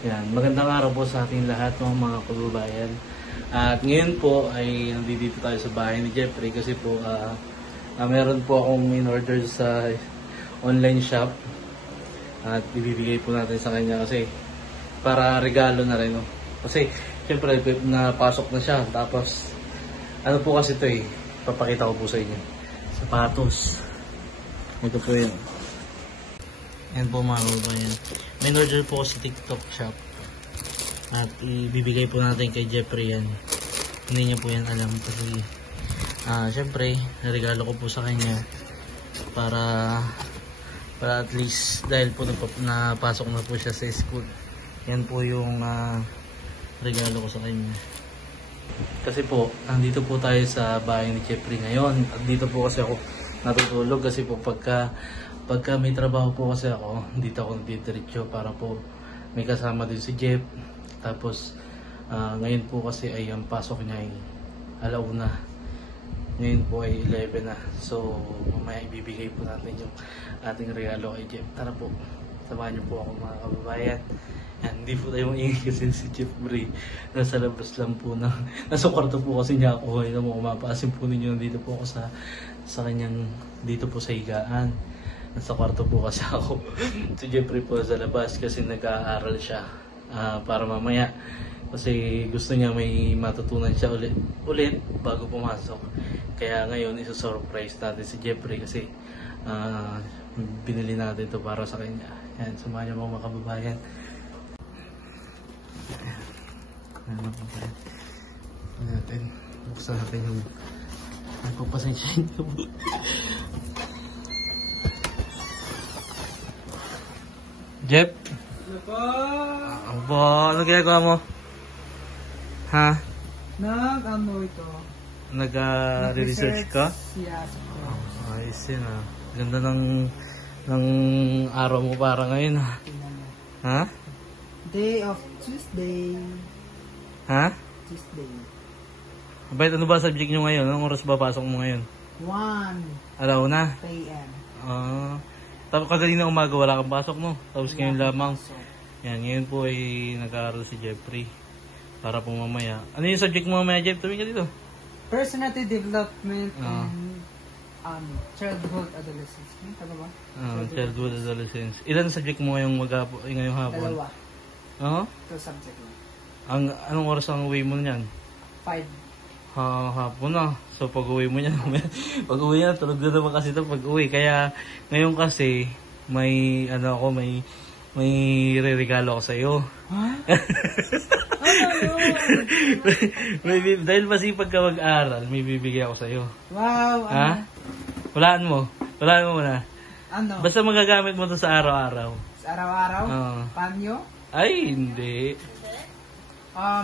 Yan, magandang araw po sa ating lahat mga kababayan. At ngayon po ay nandito tayo sa bahay ni Jeffrey kasi po meron po akong in-order sa online shop. At ibibigay po natin sa kanya kasi para regalo na rin. No? Kasi syempre napasok na siya. Tapos ano po kasi ito papakita ko po sa inyo. Sapatos. Ito po yun. Yan po mga kababayan. May order po sa TikTok shop. At ibibigay po natin kay Jeffrey yan. Hindi niya po yan alam kasi syempre, naregalo ko po sa kanya para at least dahil po napasok na po siya sa school. Yan po yung regalo ko sa kanya. Kasi po, nandito po tayo sa bahay ni Jeffrey ngayon. At dito po kasi ako natutulog kasi po pagka may trabaho po kasi ako, dito ako nagdidiretso para po may kasama din si Jeff. Tapos ngayon po kasi ay ang pasok niya ay 1:00. Ngayon po ay 11 na. So mamaya ibibigay po natin yung ating regalo kay Jeff. Tara po, samahan niyo po ako mga kababayan. Hindi po tayo maingay kasi si Jeffrey nasa labas lang po na nasa kwarto po kasi niya ako. Ngayon mo mapapasin po ninyo, nandito po ako sa kanyang dito po sa higaan. Nasa kwarto po kasi ako. Si Jeffrey po sa labas kasi nag-aaral siya para mamaya. Kasi gusto niya may matutunan siya ulit bago pumasok. Kaya ngayon isa-surprise natin si Jeffrey kasi binili natin ito para sa kanya. Yan, samahan niyo mga kababayan. Natin. Buksan natin yung nagpapasensya niyo. Jeff? Ano ginagawa mo? Ha? Nag-ano ito? Nag-research ka? Yes, of course. Ayos yun Ganda ng araw mo para ngayon Ha? Day of Tuesday. Ha? Tuesday. Abay, ano ba subject nyo ngayon? Anong oras ba pasok mo ngayon? 1 1:00 p.m. Tapos kagalina umaga wala kang pasok no? Tapos ngayon lamang. Yan, ngayon po ay nag-aaral si Jeffrey. Para po mamaya. Ano yung subject mo mamaya, Jeff? Tumingin ka dito. Personality development and childhood adolescence. Tama ba? Childhood adolescence. Ilan subject mo ngayong hapon? 2. 2 subject lang. Anong oras ang uwi mo niyan? 5. Hapon na. So pag uwi mo niyan, tulog na naman kasi ito pag uwi. Kaya ngayon kasi may may re-regalo ako sa iyo. Ha? Dahil masipag ka mag-aral, may bibigay ako sa iyo. Wow. Ha? Walaan mo muna. Ano? Basta magagamit mo to sa araw-araw. Sa araw-araw? Panyo? Ay, hindi.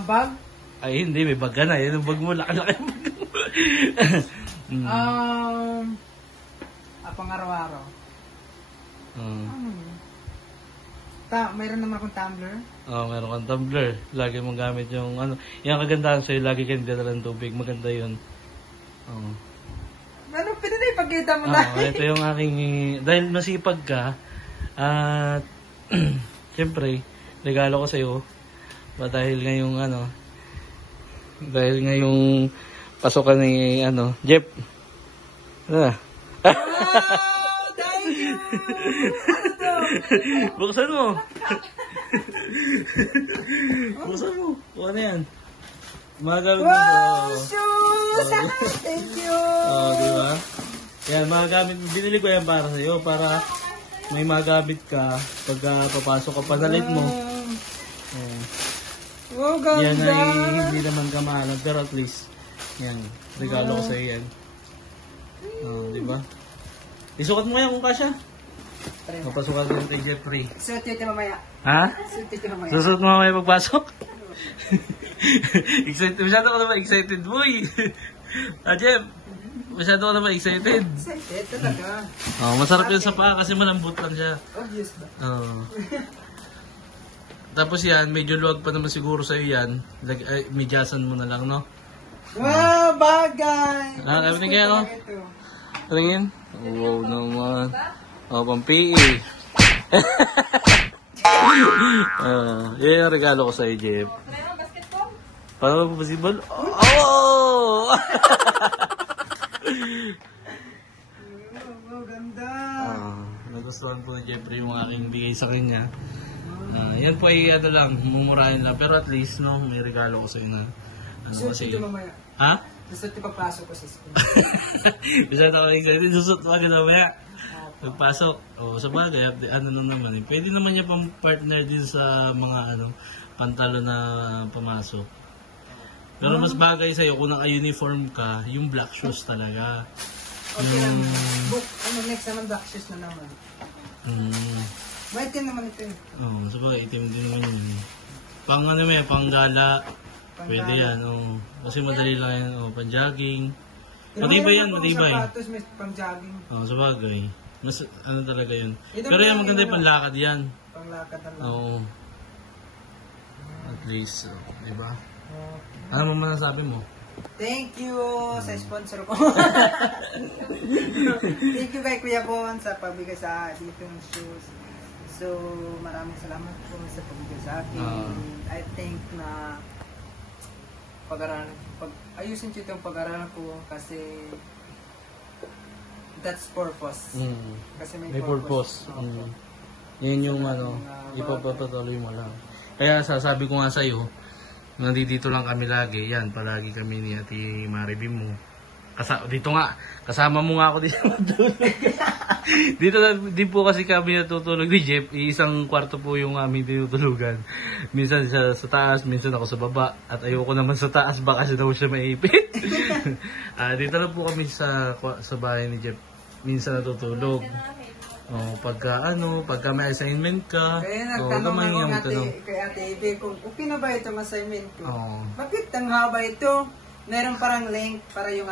Bag? Ay, hindi. May bag ka na. Yan ang bag mo. Laki-laki ang bag mo. Pang araw-araw. Mayroon naman akong tumbler. Meron kang tumbler. Lagi mong gamit yung yung kagandahan sa'yo, lagi kang dala ng tubig. Maganda yun. Ano, pwede na ipagkita mo na. Ito yung aking, dahil masipag ka, at siyempre, regalo ko sa'yo. Dahil ngayong pasokan ni Jeff. Wow, thank you! Buksan mo. Buksan mo. Ano yan? Magagamit mo. Wow, shoes! Thank you! Diba? Yan, magagamit. Binili ko yan para sa'yo. Para may magamit ka pag papasok ka panalit mo. Wow, ganda! Yan ay hindi naman kamahalan. Pero at least, yan. Regalo ko sa'yo yan. Diba? Isukat mo yan kung kasya. Papasukan din kay Jeffrey. Suot yun mamaya. Ha? Suot yun mamaya. Susuot mo mamaya pagpasok? Excited. Masyado ka naman excited, boy. Jeff. Masyado ka naman excited. Excited talaga. Masarap yun sa paa kasi malambot lang siya. Obvious ba? Tapos yan, medyo luwag pa naman siguro sa'yo yan. Medyasan mo na lang, no? Wow, bagay! Everything kaya, no? Tingin? Wow naman. Pang-PE. Yan ang regalo ko sa'yo, Jeff. Paano ba possible? Oh! Ganda. Nagustuhan po ni Jeffrey yung aking bigay sa kanya. Yan po ay ano lang, mumurahin lang. Pero at least, no, may regalo ko sa'yo na. Suot ito mamaya. Ha? Suot ito pagpasok ko sa school. Bisa ako excited. Susot mo agad mamaya. Pagpasok. Sa bagay, ano lang naman eh. Pwede naman niya pang partner din sa mga pantalo na pamasok. Pero mas bagay sa'yo kung naka-uniform ka, yung black shoes talaga. Okay lang. Next naman black shoes na naman. White din naman ito. Sa bagay, itim din naman yun. Pang pang gala. Pwede yan. Kasi madali lang yan. Pang-jogging. Matibay yan, matibay. Sapatos, may pang-jogging. Sa bagay. Mas talaga yun. Pero yan, maganda yung panlakad yan. Panglakad na lang. Oo. At least, diba? Ano mo masasabi mo? Thank you sa sponsor ko. Thank you kay Kuya Bon sa pagbigay sa ditong shoes. So, maraming salamat po sa pagbigay sa akin. I think na ayusin ko itong pag-aralan ko kasi that's purpose. Kasi may purpose. Yan yung ipapatuloy mo lang. Kaya sasabi ko nga sa'yo, nandito lang kami lagi. Yan, palagi kami ni Ate Maribim mo. Dito nga, kasama mo nga ako dito matulog. Dito din po kasi kami natutulog ni Jeff. Isang kwarto po yung aming tinutulugan. Minsan sa taas, minsan ako sa baba. At ayoko naman sa taas, baka siya daw siya maipit. Dito lang po kami sa bahay ni Jeff. Minsan natutulog. Pagka may assignment ka, kaya nagtanong kay Ate Ivy kung okay na ba itong assignment ko? Bakit ang haba ito? Meron parang link para yung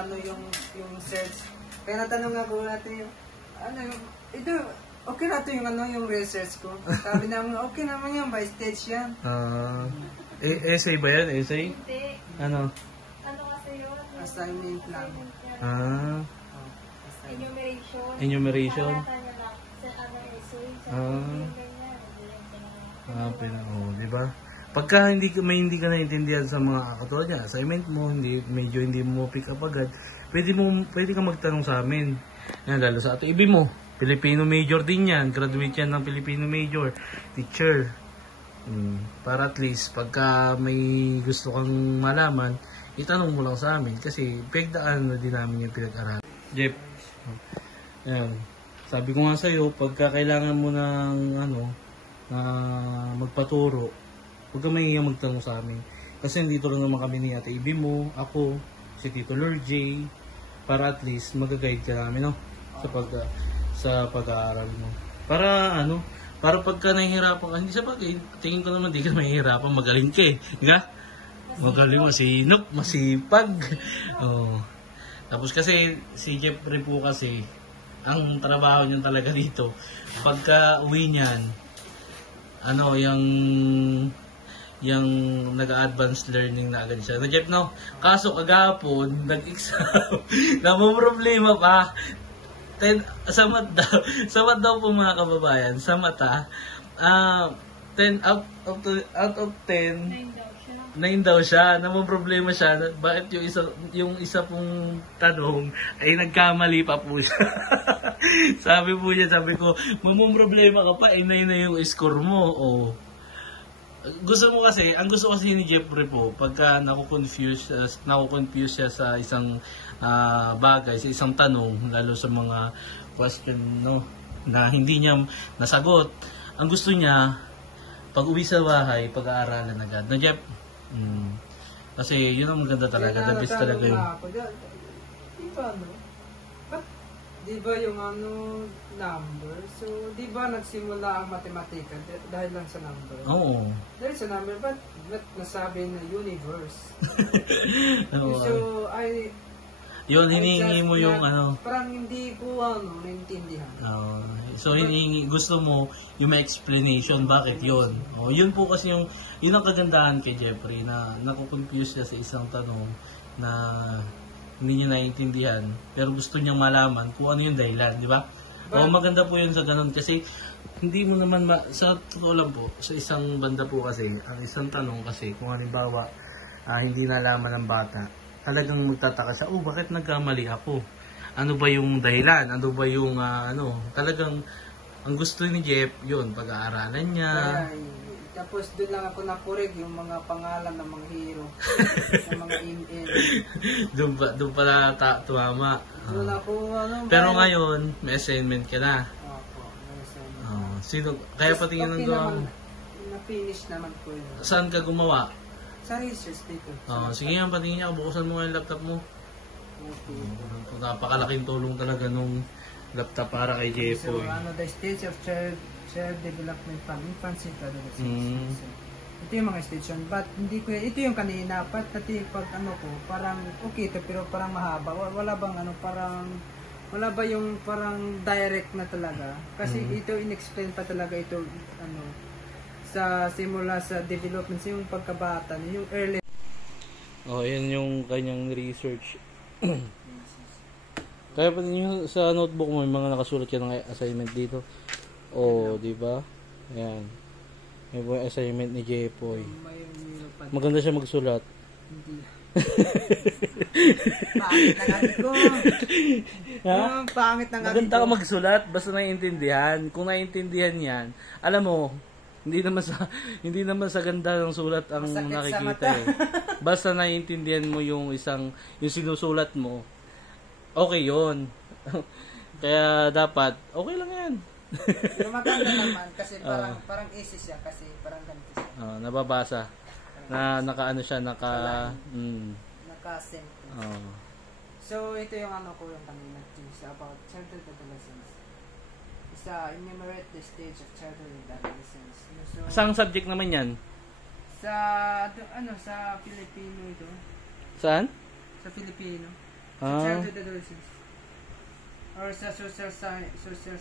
yung search. Kaya natanong ako natin ito, okay na ito yung research ko. Sabi namin, okay naman yan, by stage yan. Essay ba yan? Essay? Hindi. Ano kasi yun? Assignment lang. Enumeration? Diba? Pagka hindi ka naintindihan sa mga katulad niya, assignment mo, medyo hindi mo pick up agad, pwede ka magtanong sa amin. Yan, lalo sa Ate Ibi mo, Filipino major din yan, graduate yan ng Filipino major, teacher. Para at least, pagka may gusto kang malaman, itanong mo lang sa amin kasi pagdaan na din namin yung pinag-aralan. Jeff, yan. Sabi ko nga sa'yo, pagka kailangan mo ng magpaturo, huwag ka mahihiyang magtanong sa amin. Kasi nandito lang naman kami ni Ate Ibi mo, ako, si Tito Lord J, para at least mag-guide ka namin, no? Sa pag-aaral mo. Para pagka nahihirapan ka, hindi sa bagay, tingin ko naman di ka mahihirapan, magaling ka eh. Diba? Magaling, masinop, masipag. Tapos kasi, si Jeffrey po kasi, ang trabaho niyan talaga dito, pagka uwi niyan, yung nag-advanced learning na agad siya. Jeff, no? Kaso kagapon, nag-exam, problema pa. Sa mat daw po mga kababayan, sa mata, 10 out of 10, 9 daw siya, problema siya. Bakit yung isa pong tanong ay nagkamali pa po siya. sabi ko, problema ka pa, 9 na yung score mo. Ang gusto kasi ni Jeffrey po, pagka nakukonfuse siya sa isang bagay, sa isang tanong, lalo sa mga question na hindi niya nasagot, ang gusto niya, pag uwi sa bahay, pag-aaralan agad. No, Jeff? Kasi yun ang maganda talaga, the best talaga yun. Diba yung number? So, diba nagsimula ang matematika dahil lang sa number? Oo. Dahil sa number, but nasabi na universe? So, yun, hinihingi mo yung parang hindi ko naintindihan. So, gusto mo yung may explanation bakit yun. Yun po kasi yun ang kagandahan kay Jeffrey na nakukonfuse siya sa isang tanong na hindi niya naiintindihan pero gusto niyang malaman kung ano yung dahilan, di ba? Oo, maganda po yun sa ganun kasi hindi mo naman sa totoo lang po, sa isang banda po kasi, ang isang tanong kasi, kung halimbawa hindi nalaman ng bata, talagang magtataka siya, bakit nagkamali ako? Ano ba yung dahilan? Ano ba yung talagang ang gusto ni Jeff, yun, pag-aaralan niya. Tapos doon lang ako nakurig yung mga pangalan ng mga hero, ng mga in-in. doon pala tumama. Doon ako, Pero ngayon, may assignment ka na. Opo, may assignment. Sino? Kaya patingin ng gawa mo. Na-finish naman ko yun. Saan ka gumawa? Sa research dito. Sige nga, patingin niya. Bukusan mo nga yung laptop mo. Okay. Napakalaking tulong talaga nung laptop para kay Jeffoy. So, the stage of child development from infancy to adolescence. So, ito yung mga stage yun. But hindi ko, ito yung kanina, pati pag ko, parang okay ito, pero parang mahaba. Wala bang wala ba yung parang direct na talaga? Kasi ito, in-explain pa talaga ito, sa simula sa development, yung pagkabata, yung early. Ayan yung kanyang research. Kaya pa yung sa notebook mo, may mga nakasulat ka ng assignment dito. Di ba? Ayan. May mga assignment ni Jeffoy. Maganda siya magsulat. Hindi. Pangit ng ate ko. Pangit ng ate ko. Maganda ka magsulat, basta naiintindihan. Kung naiintindihan yan, alam mo, hindi naman sa ganda ng sulat ang masakit nakikita eh. Basta naiintindihan mo yung sinusulat mo, okay yun. Kaya dapat, okay lang yan. Pero maganda naman kasi parang easy siya kasi parang ganito siya. Nababasa. Naka-ano siya, naka-send. So ito yung ko yung kanina about childhood adolescence. Enumerate the stage of childhood adolescence. So, saan subject naman yan? Sa sa Filipino ito. Saan? Sa Filipino. Sa childhood adolescence. Or sa social science. Social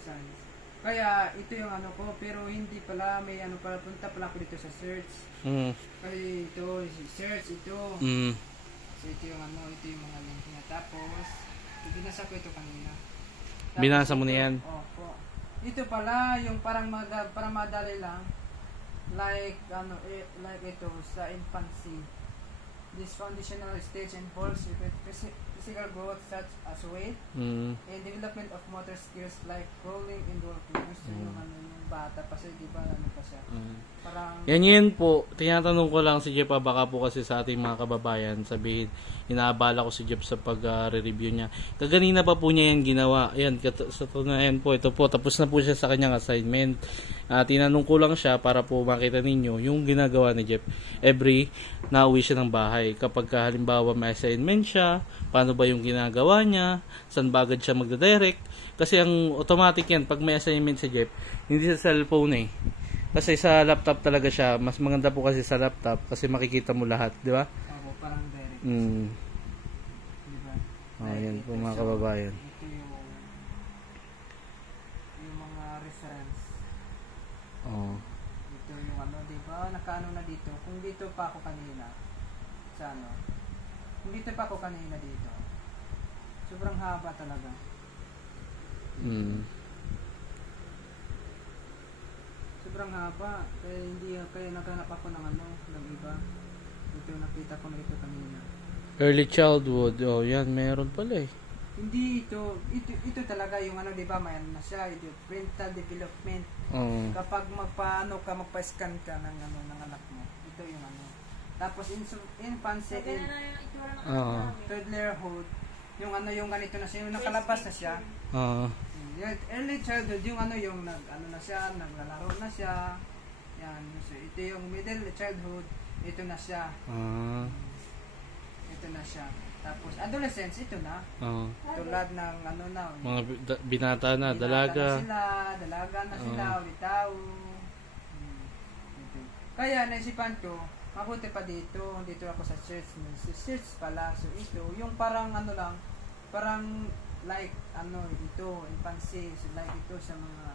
science. Kaya ito yung ko, pero hindi pala may pala punta pala ako dito sa search. Kasi ito, search ito. So ito yung ito yung mga link niya. Tapos binasa ko ito kanina. Tapos, binasa mo na yan? Opo. Ito pala yung parang madali lang. Like like ito sa infancy. This foundational stage involves physical growth such as weight and development of motor skills like crawling and walking. Gusto yung bata pa siya, di ba? Pa siya. Parang yan po, tinatanong ko lang si Jeff, baka po kasi sa ating mga kababayan sabihin, inaabala ko si Jeff sa pag-review niya. Kaganina pa po niya yan ginawa. Ayan, sa tunayan po, ito po, tapos na po siya sa kanyang assignment. Tinanong ko lang siya para po makita ninyo yung ginagawa ni Jeff. Every nauwi siya ng bahay. Kapag halimbawa may assignment siya, paano ba yung ginagawa niya, saan ba agad siya magdadirect. Kasi ang automatic yan, pag may assignment si Jeff, hindi sa cellphone eh. Kasi sa laptop talaga siya, mas maganda po kasi sa laptop kasi makikita mo lahat, di ba? Opo, parang direct. Diba? Yan po mga kababayan. Ito yung mga reference. Ito yung di ba? Nakaano na dito. Kung dito pa ako kanina, kung dito pa ako kanina dito, sobrang haba talaga. Sobrang haba. Kaya naghanap ako ng ng iba. Ito nakita ko na ito kanina. Early childhood. Yan. Meron pala eh. Hindi ito talaga yung di ba, may na siya, ito parental development. Kapag magpa-scan ka ng ng anak mo. Ito yung Tapos infancy and toddlerhood, yung yung ganito na siya, yung nakalabas na siya. Early childhood, yung yung na siya, naglalaro na siya. Yan, so ito yung middle childhood, ito na siya. Ito na siya. Tapos adolescence, ito na. Tulad ng na. Mga binata na, dalaga. Dalaga na sila, ulitaw. Kaya naisipan ko, mabuti pa dito ako sa church. Church pala, so ito, yung parang lang, parang like ito, infancy, so like ito sa mga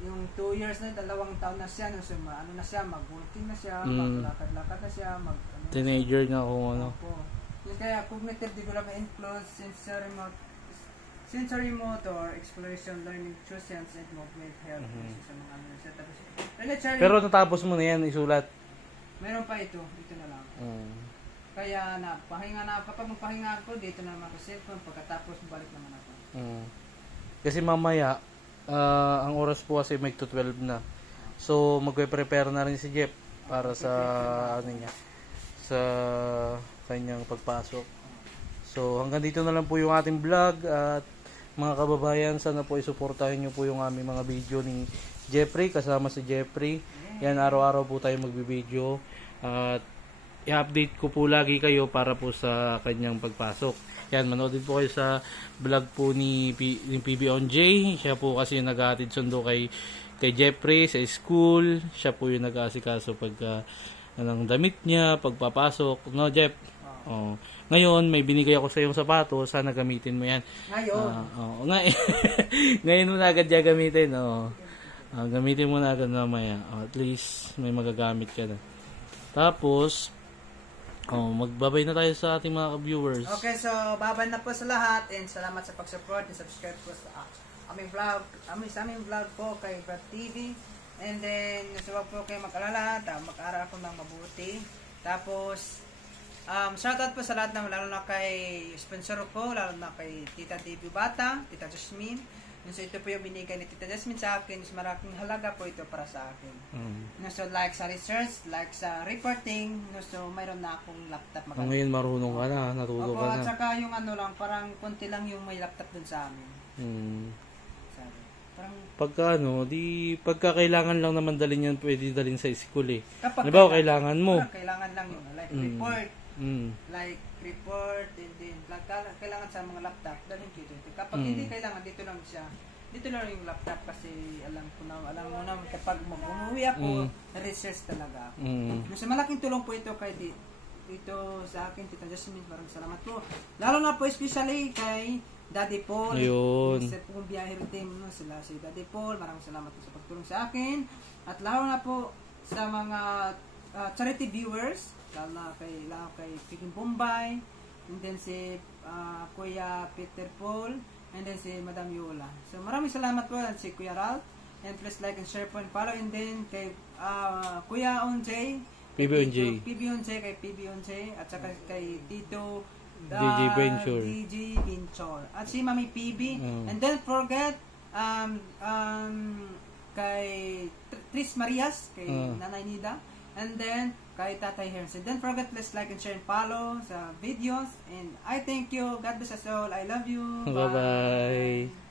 yung 2 years na, 2 taon na siya, so na siya, mag-working na siya, maglakad-lakad na siya, teenager na kung ano. Opo. Yung kaya cognitive development includes sensory motor, exploration, learning, through sense and movement, health, sa mga ano sa tapos. Pero natapos mo na yan, isulat. Meron pa ito na lang. Kaya pahinga na, kapag magpahinga ako, dito na naman ako cellphone, pagkatapos balik naman ako. Kasi mamaya, ang oras po kasi may 12 na. So, magpe-prepare na rin si Jeff para sa ano niya, sa kanyang pagpasok. So, hanggang dito na lang po yung ating vlog at mga kababayan, sana po isuportahan nyo po yung aming mga video ni Jeffrey, kasama si Jeffrey. Yan, araw-araw po tayo magbibideo at i-update ko po lagi kayo para po sa kanyang pagpasok. Yan, manood din po kayo sa vlog po ni PB on J. Siya po kasi yung nag-aatid sundo kay Jeffrey sa school. Siya po yung nag-aasikaso pag ng damit niya, pagpapasok. No, Jeff? Oh. Ngayon, may binigay ako sa iyong sapatos. Sana gamitin mo yan. Ngayon? Ngayon mo na agad yan gamitin. Gamitin mo na agad mamaya. At least, may magagamit ka na. Tapos, magbabay na tayo sa ating mga viewers. Okay, so babay na po sa lahat and salamat sa pag-support and subscribe po sa aming vlog, sa aming vlog po kay Brad TV. And then, huwag po kayo mag-alala, mag-aral ako ng mabuti. Tapos, shoutout po sa lahat ng, lalo na kay sponsor ko, lalo na kay Tita Debbie Bata, Tita Jasmine. So, ito po yung binigay ni Tita Jasmine sa akin. Mas malaking halaga po ito para sa akin. So, like sa research, like sa reporting, so, mayroon na akong laptop. Ngayon marunong ka na, natuto ka na. At saka yung ano lang, parang konti lang yung may laptop dun sa amin. Sabi. Parang, pagka kailangan lang naman dalhin yan, pwede dalhin sa school eh. Kapag kailangan mo. Kailangan lang yun, like report. Like report, and then kailangan sa mga laptop, dalhin ko dito. Kapag hindi kailangan, dito lang siya. Dito lang yung laptop kasi alam mo na kapag umuwi ako, research talaga ako. So malaking tulong po ito kay dito sa akin, Tita Jasmine, maraming salamat po. Lalo na po especially kay Daddy Paul. Ayun. Sa pong biyahero team, sila si Daddy Paul, maraming salamat po sa pagtulong sa akin. At lalo na po sa mga charity viewers, lalo na kay Piging Bombay, and then si Kuya Peter Paul, and then si Madam Yola. So maraming salamat po, at si Kuya Ralph, and please like and share po and follow, and then kay Kuya Onjay, PB Onjay, kay PB Onjay, at saka kay Tito DJ Venture, at si Mami PB, and don't forget kay Tris Marias, kay Nanay Nida, and then kay Tatay Herns. And don't forget, please like and share and follow sa videos. And I thank you. God bless us all. I love you. Bye-bye.